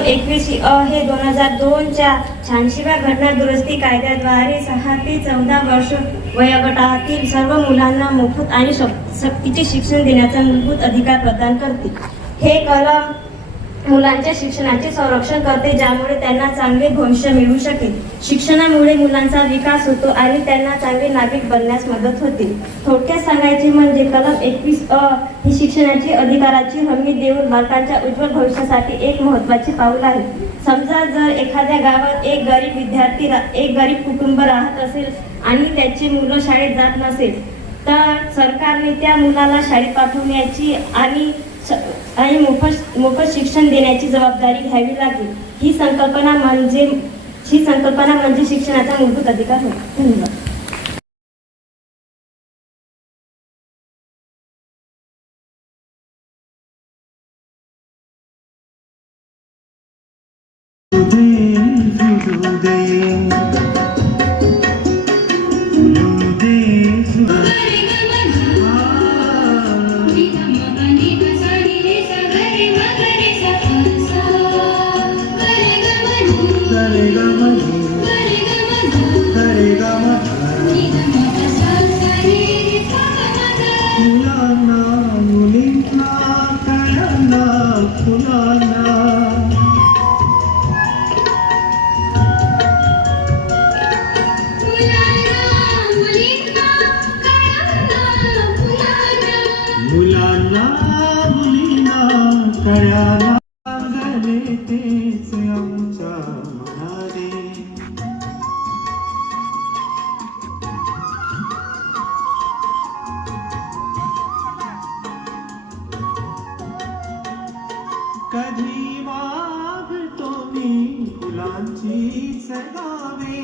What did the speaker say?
अ हे दोन हजार दोनच्या शहाऐंशीव्या घटना दुरुस्ती कायद्याद्वारे सहा ते चौदा वर्ष वयोगटातील सर्व मुलांना मोफत आणि सक्तीचे शिक्षण देण्याचा मूलभूत अधिकार प्रदान करते. हे कलम मुलांच्या शिक्षणाचे संरक्षण करते ज्यामुळे त्यांना चांगले भविष्य मिळू शकेल. शिक्षणामुळे मुलांचा विकास होतो आणि त्यांना चांगले नागरिक बनण्यास मदत होते. थोडक्यात सांगायचे म्हणजे कलम एकवीस अ ही शिक्षणाची अधिकाराची हमी देऊन बालकांच्या उज्ज्वल भविष्यासाठी एक महत्त्वाचे पाऊल आहे. समजा जर एखाद्या गावात एक गरीब विद्यार्थी एक गरीब कुटुंब राहत असेल आणि त्याची मुलं शाळेत जात नसेल तर सरकारने त्या मुलाला शाळेत पाठवण्याची आणि आणि मोफत मोफत शिक्षण देण्याची जबाबदारी घ्यावी लागेल. ही संकल्पना म्हणजे ही संकल्पना म्हणजे शिक्षणाचा मूलभूत अधिकार होय. धन्यवाद. मुलांना मुलांना मुलींना कळाला गले तेच आमच्या मनाने. कधी मागतो मी फुलांची सगावे